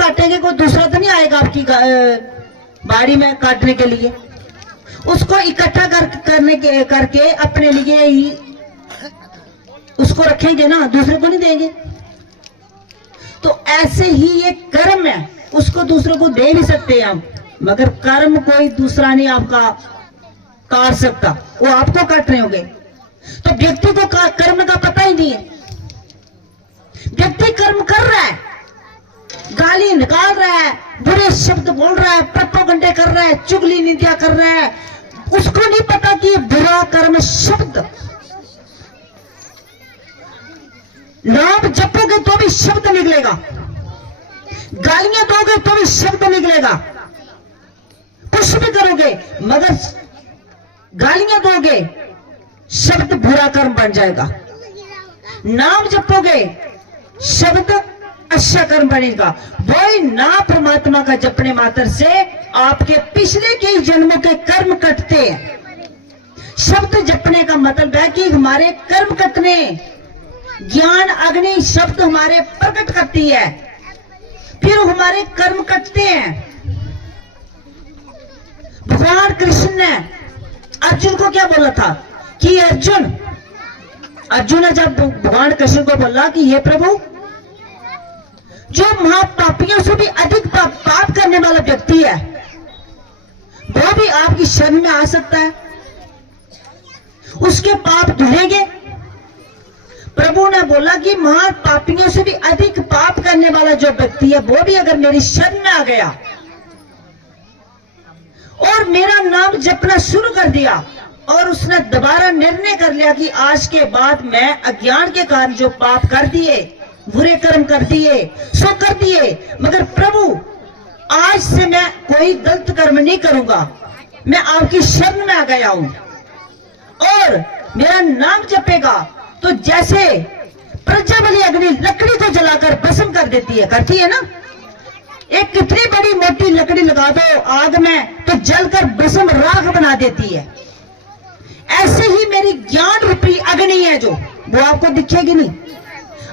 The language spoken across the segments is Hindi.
काटेंगे, कोई दूसरा तो नहीं आएगा आपकी बाड़ी में काटने के लिए। उसको इकट्ठा करके अपने लिए ही उसको रखेंगे ना, दूसरे को नहीं देंगे। तो ऐसे ही ये कर्म है, उसको दूसरे को दे नहीं सकते हम, मगर कर्म कोई दूसरा नहीं आपका काट सकता, वो आपको काट रहे होंगे। तो व्यक्ति को कर्म का पता ही नहीं है। व्यक्ति कर्म कर रहा है, गाली निकाल रहा है, बुरे शब्द बोल रहा है, प्रोपेगेंडा कर रहा है, चुगली निंदा कर रहा है, उसको नहीं पता कि बुरा कर्म शब्द। नाम जपोगे तो भी शब्द निकलेगा, गालियां दोगे तो भी शब्द निकलेगा, कुछ भी करोगे मगर गालियां दोगे शब्द बुरा कर्म बन जाएगा। नाम जपोगे शब्द अच्छा कर्म बनेगा। वही ना परमात्मा का जपने मात्र से आपके पिछले कई जन्मों के कर्म कटते हैं। शब्द जपने का मतलब है कि हमारे कर्म कटने, ज्ञान अग्नि शब्द हमारे प्रकट करती है, फिर हमारे कर्म कटते हैं। भगवान कृष्ण ने अर्जुन को क्या बोला था कि अर्जुन ने जब भगवान कृष्ण को बोला कि हे प्रभु, जो महापापियों से भी अधिक पाप करने वाला व्यक्ति है वो भी आपकी शरण में आ सकता है, उसके पाप धुलेंगे। प्रभु ने बोला कि महापापियों से भी अधिक पाप करने वाला जो व्यक्ति है वो भी अगर मेरी शरण में आ गया और मेरा नाम जपना शुरू कर दिया और उसने दोबारा निर्णय कर लिया कि आज के बाद मैं अज्ञान के कारण जो पाप कर दिए, बुरे कर्म कर दिए, सो कर दिए, मगर प्रभु आज से मैं कोई गलत कर्म नहीं करूंगा, मैं आपकी शरण में आ गया हूं और मेरा नाम जपेगा, तो जैसे प्रज्वलित अग्नि लकड़ी को जलाकर भस्म कर देती है, करती है ना, एक कितनी बड़ी मोटी लकड़ी लगा दो आग में तो जलकर भस्म राख बना देती है। ऐसे ही मेरी ज्ञान रूपी अग्नि है जो वो आपको दिखेगी नहीं।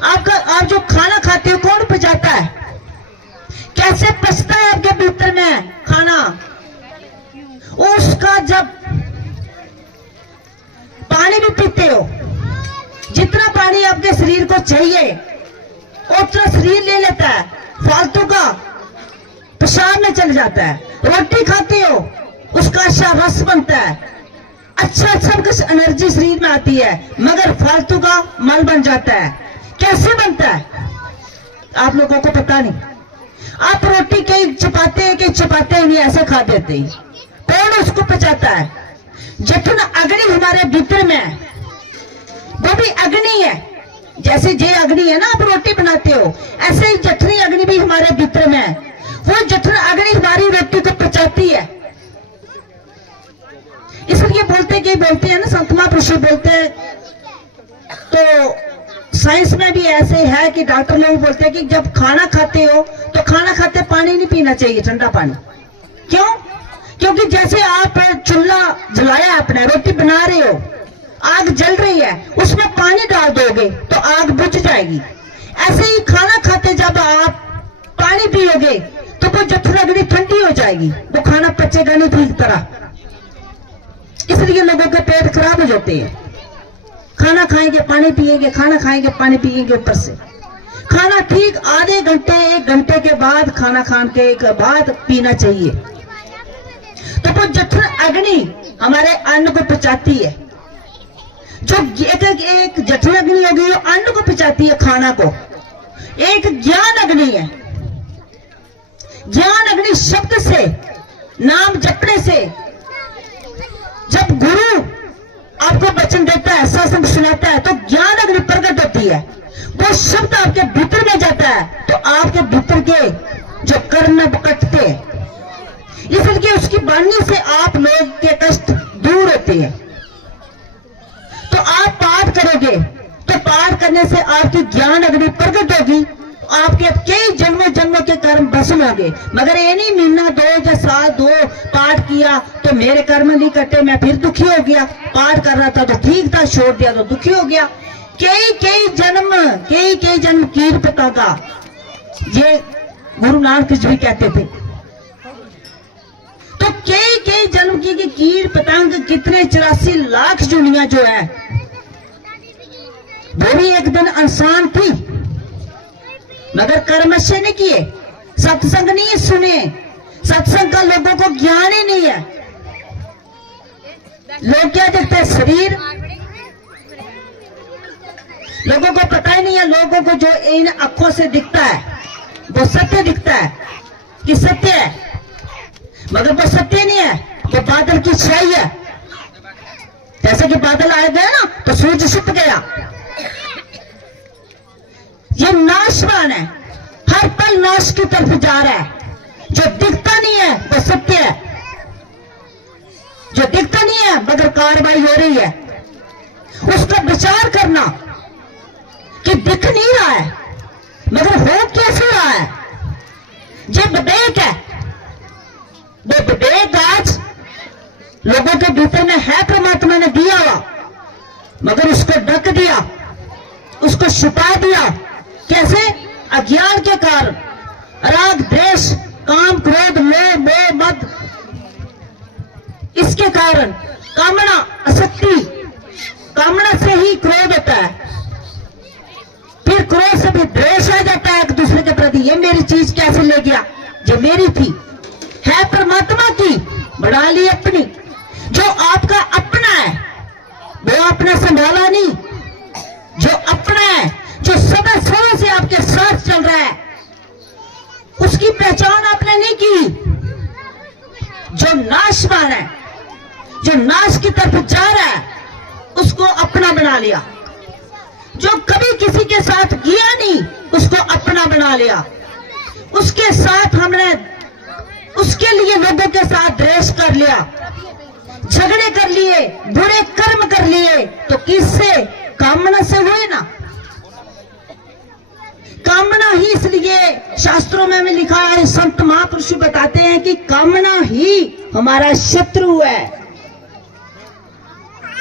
आप जो खाना खाते हो कौन पचाता है, कैसे पचता है आपके भीतर में खाना, उसका जब पानी भी पीते हो, जितना पानी आपके शरीर को चाहिए उतना शरीर ले लेता है, फालतू का पेशाब में चल जाता है। रोटी खाते हो उसका अच्छा रस बनता है, अच्छा सब कुछ एनर्जी शरीर में आती है, मगर फालतू का मल बन जाता है। कैसे बनता है आप लोगों को पता नहीं। आप रोटी कहीं चपाते हैं कि चपाते ही नहीं, ऐसे खा देते हैं। कौन उसको पचाता है? जठन अग्नि हमारे भीतर में है, वो भी अग्नि है। जैसे जे अग्नि है ना, आप रोटी बनाते हो, ऐसे ही जठनी अग्नि भी हमारे भीतर में है। वो जठन अग्नि हमारी रोटी को पचाती है। इसलिए बोलते हैं ना, संत महापुरुष बोलते हैं, तो साइंस में भी ऐसे है कि डॉक्टर लोग बोलते हैं कि जब खाना खाते हो तो खाना खाते पानी नहीं पीना चाहिए, ठंडा पानी। क्यों? क्योंकि जैसे आप चूल्हा जलाया, अपना रोटी बना रहे हो, आग जल रही है, उसमें पानी डाल दोगे तो आग बुझ जाएगी। ऐसे ही खाना खाते जब आप पानी पियोगे तो वो जठर अग्नि ठंडी हो जाएगी, वो खाना पचेगा नहीं ठीक तरह। इसलिए लोगों के पेट खराब हो जाते हैं। खाना खाएंगे पानी पिएंगे, खाना खाएंगे पानी पिएंगे, ऊपर से खाना ठीक आधे घंटे 1 घंटे के बाद खाना खाने के बाद पीना चाहिए। तो वो जठर अग्नि हमारे अन्न को पचाती है। जो एक जठर अग्नि होगी वो अन्न को पचाती है, खाना को। एक ज्ञान अग्नि है। ज्ञान अग्नि शब्द से, नाम जपने से, जब गुरु आपको वचन देता है, सत्संग सुनाता है, तो ज्ञान अग्नि प्रकट होती है। वो शब्द आपके भीतर में जाता है तो आपके भीतर के जो कर्म कटते हैं। इसलिए उसकी वाणी से आप लोग के कष्ट दूर होते हैं। तो आप पाठ करोगे तो पाठ करने से आपकी ज्ञान अग्नि प्रकट होगी, आपके कई जन्मों के कर्म भस्म होंगे। मगर ये नहीं महीना 2 या साल 2 पाठ किया तो मेरे कर्म नहीं कटे, मैं फिर दुखी हो गया। पाठ कर रहा था तो ठीक था, छोड़ दिया तो दुखी हो गया। कई जन्म कीर्तनों का ये गुरु नानक जी भी कहते थे। तो कई कई जन्म की कीट पतंग कितने 84 लाख जुनिया जो है वो भी एक दिन इंसान थी, मगर कर्म से नहीं किए, सत्संग नहीं सुने, सत्संग का लोगों को ज्ञान ही नहीं है। लोग क्या देखते हैं? शरीर। लोगों को पता ही नहीं है, लोगों को जो इन आंखों से दिखता है वो सत्य दिखता है कि सत्य है, मगर वो सत्य नहीं है, वो बादल की छाई है। जैसे कि बादल आए गए ना तो सूरज छिप गया। ये नाशवान है, हर पल नाश की तरफ जा रहा है। जो दिखता नहीं है वो सत्य है, जो दिखता नहीं है मगर कार्रवाई हो रही है, उसका विचार करना कि दिख नहीं रहा है मगर हो कैसे रहा है। ये विवेक है। वो विवेक आज लोगों के भीतर में है, परमात्मा ने दिया हुआ, मगर उसको ढक दिया, उसको छुपा दिया। कैसे? अज्ञान के कारण, राग द्वेष काम क्रोध लोभ मोह मद, इसके कारण कामना आसक्ति, कामना से ही क्रोध होता है, फिर क्रोध से भी द्वेष आ जाता है एक दूसरे के प्रति। ये मेरी चीज कैसे ले गया, जो मेरी थी, है परमात्मा की, बढ़ा ली अपनी। जो आपका अपना है वो आपने संभाला नहीं, जो अपना है, जो सदा समय से आपके साथ चल रहा है, उसकी पहचान आपने नहीं की। जो नाशवान है, जो नाश की तरफ जा रहा है, उसको अपना बना लिया। जो कभी किसी के साथ किया नहीं, उसको अपना बना लिया। उसके साथ हमने, उसके लिए लोगों के साथ द्वेष कर लिया, झगड़े कर लिए, बुरे कर्म कर लिए। तो किससे? कामना से हुए ना। कामना ही, इसलिए शास्त्रों में भी लिखा है, संत महापुरुष बताते हैं कि कामना ही हमारा शत्रु है।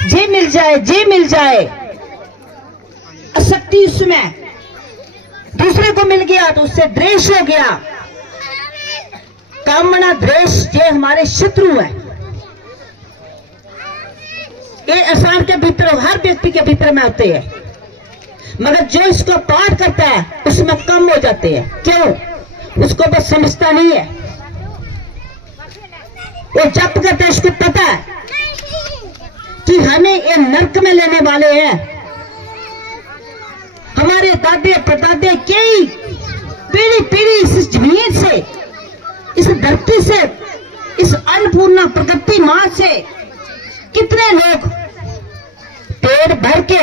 जे मिल जाए, जे मिल जाए, आसक्ति उसमें, दूसरे को मिल गया तो उससे द्वेष हो गया। कामना द्वेष ये हमारे शत्रु है। ये इंसान के भीतर, हर व्यक्ति के भीतर में होते हैं, मगर जो इसको पार करता है उसमें कम हो जाते हैं। क्यों? उसको बस समझता नहीं है। वो जप करते हैं, उसको पता है कि हमें ये नरक में लेने वाले हैं। हमारे दादे परदादे कई पीढ़ी पीढ़ी इस जमीन से, इस धरती से, इस अन्नपूर्णा प्रकृति मां से कितने लोग पेट भर के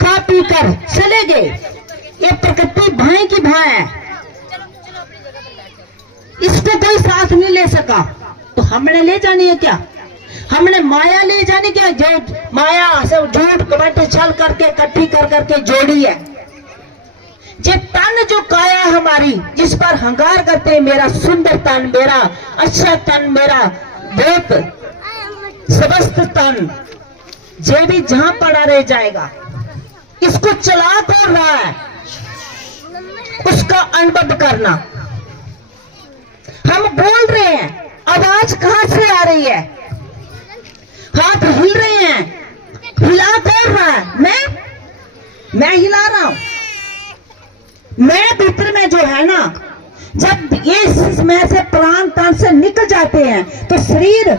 खा पी कर चले गए। ये प्रकृति भाई की भाई है, इसको कोई साथ नहीं ले सका। तो हमने ले जानी है क्या? हमने माया ले जानी क्या? जो माया से झूठ कपट छल करके इकट्ठी कर करके जोड़ी है। ये तन जो काया हमारी, जिस पर हंगार करते हैं, मेरा सुंदर तन, मेरा अच्छा तन, मेरा बहुत समस्त तन, ये भी जहां पड़ा रह जाएगा। इसको चला कौन रहा है, उसका अनुभव करना। हम बोल रहे हैं, आवाज कहां से आ रही है? हाथ हिल रहे हैं, हिला कौन रहा है? मैं हिला रहा हूं। मैं भीतर में जो है ना, जब ये इसमें से प्राण तन से निकल जाते हैं तो शरीर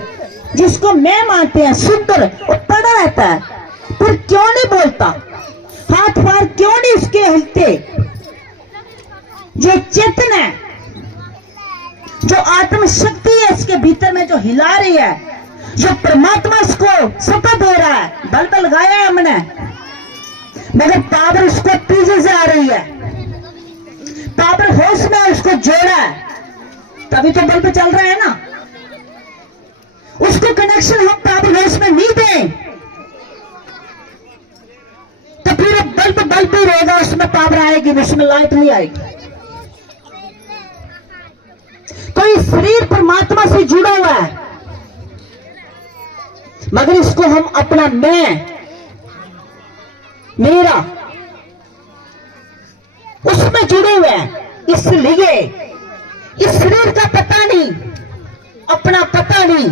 जिसको मैं मानते हैं शुक्र, वो पड़ा रहता है। फिर क्यों नहीं बोलता? हाथ पैर क्यों नहीं उसके हिलते? जो चेतन है, जो आत्म शक्ति है इसके भीतर में जो हिला रही है, जो परमात्मा इसको सपा दे रहा है। बल्ब लगाया है हमने, मगर पावर उसको पीछे से आ रही है। पावर होश में उसको जोड़ा है, तभी तो बल्ब चल रहा है ना। उसको कनेक्शन हम पावर होश में नहीं दें तो फिर बल्ब ही रहेगा, उसमें पावर आएगी, उसमें लाइट नहीं आएगी। तो ये शरीर परमात्मा से जुड़ा हुआ है, मगर इसको हम अपना मैं, मेरा, उसमें जुड़े हुए हैं। इसलिए इस शरीर का पता नहीं, अपना पता नहीं,